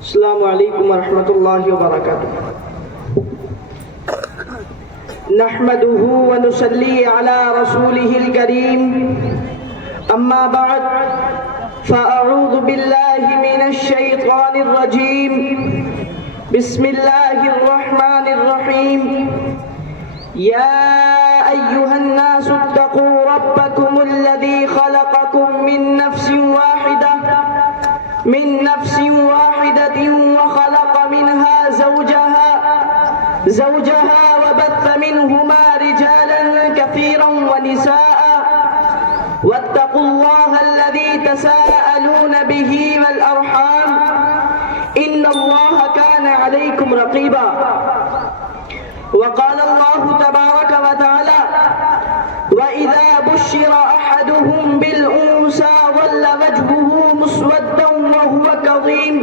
السلام علیکم ورحمۃ اللہ وبرکاتہ۔ نحمده ونصلی علی رسوله الکریم، اما بعد فاعوذ باللہ من الشیطان الرجیم، بسم اللہ الرحمن الرحیم۔ یا ایہا الناس اتقوا ربکم الذی خلقکم من نفس واحدہ وخلق منها زوجها وبث منهما رجالا كثيرا ونساء واتقوا الله الذي تساءلون به والأرحام إن الله كان عليكم رقيبا۔ وقال الله تبارك وتعالى: وإذا بشر أحدهم بالأنثى ظل وجهه مسودا وهو كظيم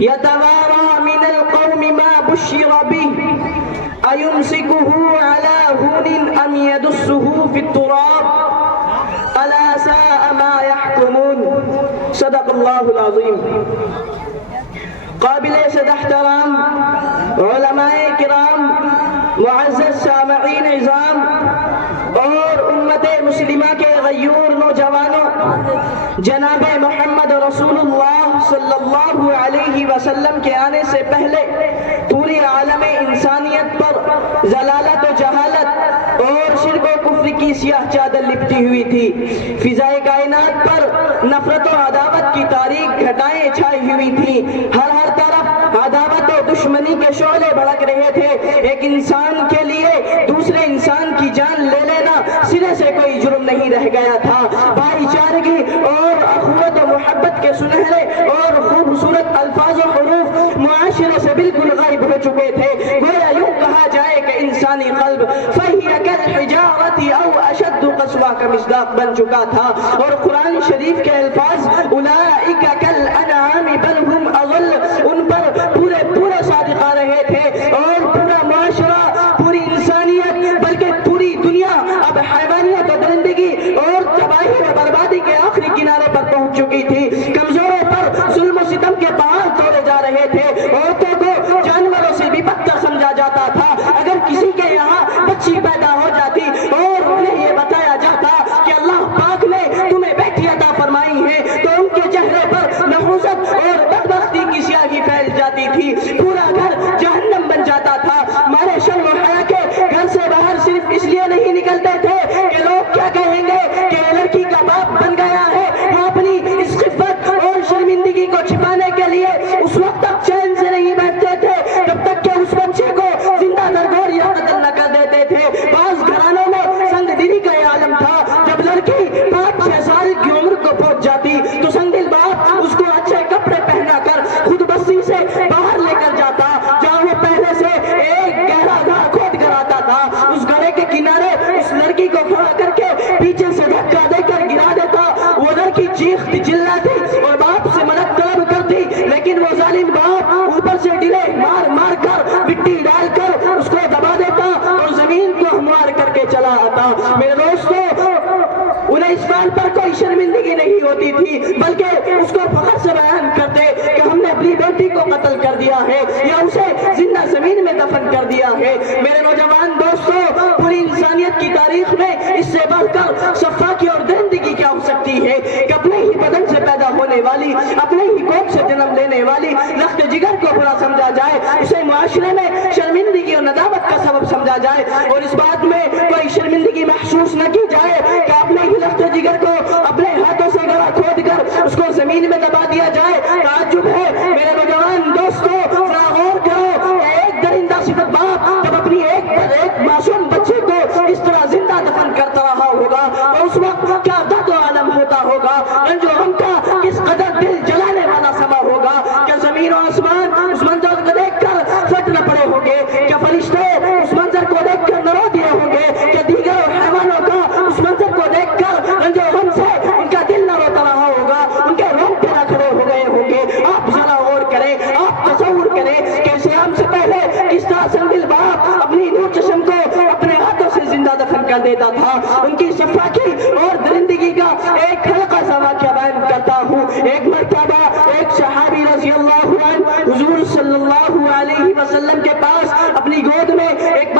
يتوارى من القوم ما بشر به أيمسكه على هون أم يدسه في التراب ألا ساء ما يحكمون۔ صدق اللہ العظیم۔ قابل صد احترام علماء کرام، معزز سامعین عظام اور امت مسلمہ کے غیور نوجوانوں، جناب محمد رسول اللہ صلی اللہ علیہ وسلم کے آنے سے پہلے پورے عالم انسانیت پر ضلالت و جہالت اور شرک و کفر کی سیاہ چادر لپٹی ہوئی تھی۔ فضائے کائنات پر نفرت و عداوت کی تاریک گھٹائیں چھائی ہوئی تھیں۔ ہر طرف عداوت و دشمنی کے شعلے بھڑک رہے تھے۔ ایک انسان کے لیے دوسرے انسان کی جان لے لینا سرے سے کوئی جرم نہیں رہ گیا تھا۔ بھائی چارگی اور اخوت و محبت کے سنہرے اور خوبصورت الفاظ و حروف معاشرے سے بالکل غائب ہو چکے تھے۔ گویا یوں کہا جائے کہ انسانی قلب فَهِيَ كَالْحِجَارَةِ أَوْ أَشَدُّ قَسْوَةً کا مصداق بن چکا تھا، اور قرآن شریف کے الفاظ أُولَئِكَ كَالْأَنْعَامِ بَلْ هُمْ أَضَلُّ ان پر پورے صادق آ رہے تھے، اور پورا معاشرہ، پوری انسانیت، بلکہ پوری دنیا اب حیوانیت و درندگی اور تباہی و بربادی کے آخری کنارے پر پہنچ چکی تھی۔ کمزوروں پر ظلم و ستم کے پہاڑ توڑے جا رہے تھے۔ عورتوں کو جانوروں سے بھی بدتر سمجھا جاتا تھا۔ اگر کسی کے یہاں بچی پیدا ہو جاتی اور انہیں یہ بتایا جاتا کہ اللہ پاک نے تمہیں بیٹی عطا فرمائی ہے، تو ان کے چہرے پر نحوست اور بدبختی کی سیاہی پھیل جاتی تھی۔ پورا گھر جہنم بن جاتا تھا۔ ہمارے شرم و حیا کے گھر سے باہر صرف اس لیے نہیں نکلتے تھے کہ لوگ کیا کہیں گے کہ یہ لڑکی کا باپ بن گیا ہے۔ وہ اپنی اس خفت اور شرمندگی کو چھپانے کے لیے اس وقت تک چین سے نہیں بیٹھتے تھے جب تک کہ اس بچے کو زندہ درگور یا قتل نہ کر دیتے تھے۔ بعض گھرانوں میں سنگ دلی کا یہ عالم تھا، جب لڑکی 5-6 سال کی عمر کو پہنچ جاتی تو سنگ دل باپ اس کو اچھے کپڑے پہنا کر خود بستی سے باہر لے کر جاتا، جہاں وہ پہلے سے ایک گہرا گھر کھود کر آتا تھا۔ اس گڑھے کے کنارے اس لڑکی کو کھڑا کر کے پیچھے سے دھکا دے کر گرا دیتا۔ وہ لڑکی چیختی چلاتی اور باپ سے مدد طلب کرتی، لیکن وہ ظالم باپ اوپر سے ڈلے مار مار کر مٹی ڈال کر اس کو دبا دیتا اور زمین کو ہموار کر کے چلا آتا۔ میرے دوستو، انہیں اس بات پر کوئی شرمندگی نہیں ہوتی تھی، بلکہ اس کو فخر سے بیان کرتے کہ ہم نے اپنی بیٹی کو قتل کر دیا ہے یا اسے زندہ زمین میں دفن کر دیا ہے۔ میرے نوجوان دوستو، پوری انسانیت کی تاریخ میں اس سے بڑھ کر صفاقی اور درندگی کیا ہو سکتی ہے کہ اپنے ہی بدن سے پیدا ہونے والی، اپنے ہی کوکھ سے جنم لینے والی رخت جگر کو برا سمجھا جائے، اسے معاشرے میں شرمندگی اور ندامت کا سبب سمجھا جائے، اور اس بات میں کوئی شرمندگی محسوس نہ کی جائے کہ اپنے ہی رخت جگر کو اپنے ہاتھوں سے گڑھا کھود کر اس کو زمین میں دبا دیا جائے۔ تعجب ہے میرے نوجوان دوستو، ذرا غور کرو کہ ایک درندہ صفت باپ جب اپنی ایک معصوم بچے کو اس طرح زندہ دفن کرتا رہا ہوگا تو اس وقت کیا درد و عالم ہوتا ہوگا، رنج و غم کا کس قدر دل جلانے والا سما ہوگا۔ کیا زمین و آسمان اس منظر کو دیکھ کر پھٹ نہ پڑے ہوں گے؟ کیا فرشتے اس منظر کو دیکھ کر نہ رو دیے ہوں گے؟ کیا دیگر حیوانوں کا اس منظر کو دیکھ کر رنج و غم سے ان کا دل نہ روتا رہا ہوگا، ان کے رونگٹے نہ کھڑے ہو گئے ہوں گے؟ آپ ذرا غور کریں، آپ تصور کریں کہ اسلام سے پہلے کس طرح سنگل باپ اپنی نور چشم کو اپنے ہاتھوں سے زندہ دفن کر دیتا تھا۔ ان کی صفاقی اور درندگی کا ایک حلقہ سا واقعہ بیان کرتا ہوں۔ ایک مرتبہ ایک صحابی رضی اللہ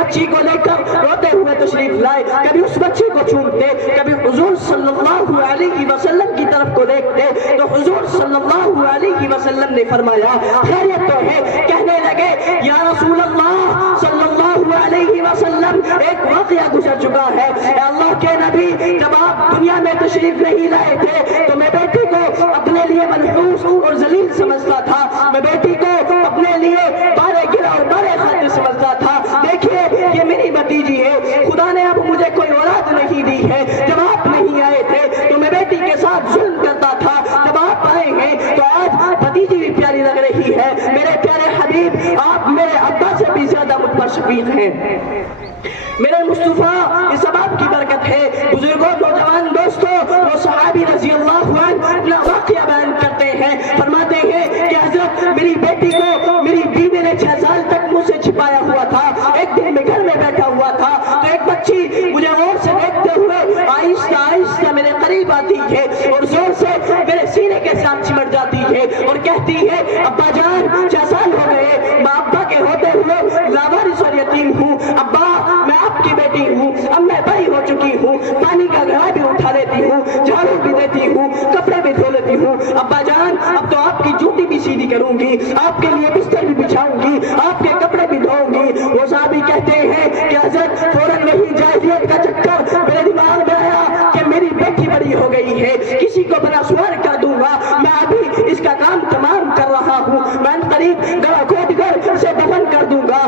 بچی کو لے کر روتے ہوئے تشریف لائے، کبھی اس بچی کو چومتے، کبھی حضور صلی اللہ علیہ وسلم کی طرف کو دیکھتے تو حضور صلی اللہ علیہ وسلم نے فرمایا خیریت تو ہے؟ کہنے لگے یا رسول اللہ صلی اللہ علیہ وسلم ایک واقعہ گزر چکا ہے، اے اللہ کے نبی جب آپ دنیا میں تشریف نہیں لائے تھے تو میں بیٹی کو اپنے لیے منحوس اور ذلیل سمجھتا تھا، میں بیٹی کو اپنے لیے بارے گرا اور بارے خاطر سمجھتا تھا، دیکھیے یہ میری بھتیجی ہے، خدا نے اب مجھے کوئی اولاد نہیں دی ہے، جب آپ نہیں آئے تھے تو میں بیٹی کے ساتھ ظلم کرتا تھا، جب آپ آئے ہیں تو آج بھتیجی بھی پیاری لگ رہی ہے، میرے پیارے حبیب آپ میرے ابا سے بھی زیادہ مجھ پر شفیق ہیں، میرے مصطفیٰ یہ سب آپ کی برکت ہے۔ بزرگوں نوجوان دوستوں وہ صحابی رضی اللہ عنہ اپنا واقعہ بیان کرتے ہیں، فرماتے ہیں کہ حضرت میری بیٹی کو میری بیوی نے 6 سال تک مجھ سے چھپایا ہوا تھا، ایک دن میں گھر میں بیٹھا ہوا تھا تو ایک بچی مجھے غور سے دیکھتے ہوئے آہستہ آہستہ میرے قریب آتی ہے اور زور سے میرے سینے کے ساتھ چمٹ جاتی ہے اور کہتی ہے ابا جان 6 سال ہو گئے میں ابا کے ہوتے ہوئے لاوارث اور یتیم ہوں، ابا میں آپ کی بیٹی ہوں، اب میں بڑی ہو چکی ہوں، پانی کا گھڑا بھی اٹھا لیتی ہوں، جھاڑو بھی دیتی ہوں، کپڑے بھی دھو لیتی ہوں، ابا جان اب تو آپ کی جوتی بھی سیدھی کروں گی، آپ کے لیے بستر بھی بچھاؤں گی، آپ کے کپڑے بھی دھوؤں گی۔ وہ صحابی کہتے ہیں کہ حضرت فوراً وہی جاہلیت کا چکر میرے دماغ میں آیا کہ میری بیٹی بڑی ہو گئی ہے، کسی کو بنا سوار کر دوں گا، میں ابھی اس کا کام تمام کر رہا ہوں، میں قریب گلا کھود کر اسے دفن کر دوں گا۔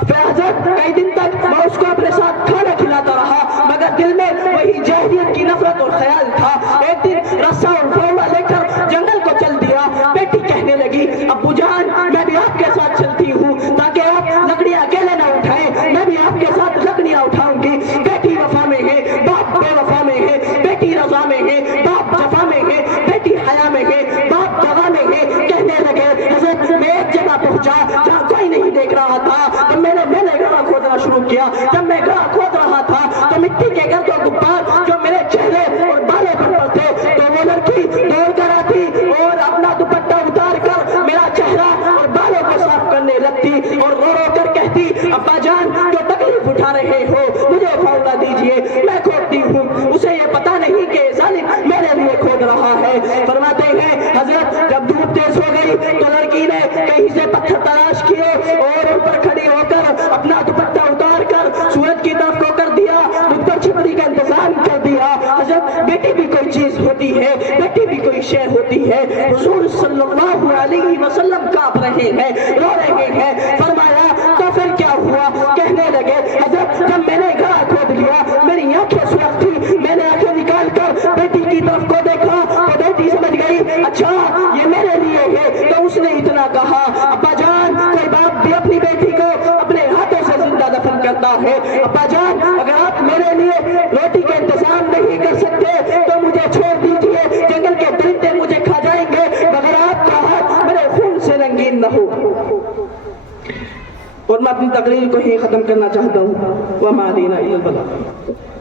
پھر حضرت کئی دن تک میں اس کو اپنے ساتھ کھانا کھلاتا رہا مگر دل میں وہی جاہلیت کی نفرت اور خیال تھا۔ ایک دن رسا اور پھوڑا لے کر جنگل کو چل دیا، بیٹی کہنے لگی ابو جان میں بھی آپ کے ساتھ چلتی ہوں تاکہ آپ لکڑیاں اکیلے نہ اٹھائیں، میں بھی آپ کے ساتھ لکڑیاں اٹھاؤں گی۔ بیٹی وفا میں ہے، باپ بے وفا میں ہے، بیٹی رضا میں ہے، باپ جفا میں ہے، بیٹی حیا میں ہے، باپ دغا میں ہے۔ کہنے لگے حضرت میں ایک جگہ پہنچا جہاں کوئی نہیں دیکھ رہا تھا، تو میں نے گڑھا کھودنا شروع کیا، جب میں گڑھا کھود رہا تھا تو مٹی کے گرد و غبار جو میرے چہرے اور بالوں پر پڑتے تو وہ لڑکی دوڑ کر آتی اور اپنا دوپٹہ اتار کر میرا چہرہ اور بالوں کو صاف کرنے لگتی اور رو رو کر کہتی ابا جان جو تکلیف اٹھا رہے ہو مجھے فاوڑا دیجئے، میں کھودتی ہوں، اسے یہ پتا نہیں کہ ظالم میرے لیے کھود رہا ہے۔ فرماتے ہیں حضرت جب دھوپ تیز ہو گئی تو لڑکی نے کہیں سے پتھر تلاش کیے اور ان پر کھڑی ہو کر اپنا دوپٹہ اتار کر سورج کی طرف کو کر دیا، مجھ پر چھپڑی کا انتظام کر دیا۔ حضرت بیٹی بھی کوئی چیز ہوتی ہے، بیٹی بھی کوئی شے ہوتی ہے۔ حضور صلی اللہ علیہ وسلم کانپ رہے ہیں، رو رہے ہیں۔ فرمایا تو پھر کیا ہوا؟ کہنے لگے حضرت جب میں نے گڑھا کھود لیا میری آنکھیں سرخ تھی، میں نے آنکھیں نکال کر بیٹی کی طرف کو دیکھا تو بیٹی سمجھ گئی اچھا یہ میرے لیے ہے، تو اس نے اتنا کہا ابا جان کوئی باپ بھی اپنی بیٹی کو اپنے ہاتھوں سے زندہ دفن کرتا ہے، ابا جان اگر آپ میرے لیے روٹی کا انتظام نہیں کر سکتے تو مجھے چھوڑ دیجئے، جنگل کے درندے مجھے کھا جائیں گے مگر آپ کا ہاتھ میرے خون سے رنگین نہ ہو۔ اور میں اپنی تقریر کو ہی ختم کرنا چاہتا ہوں۔ وَمَا عَلَيْنَا إِلَّا الْبَلَاغُ۔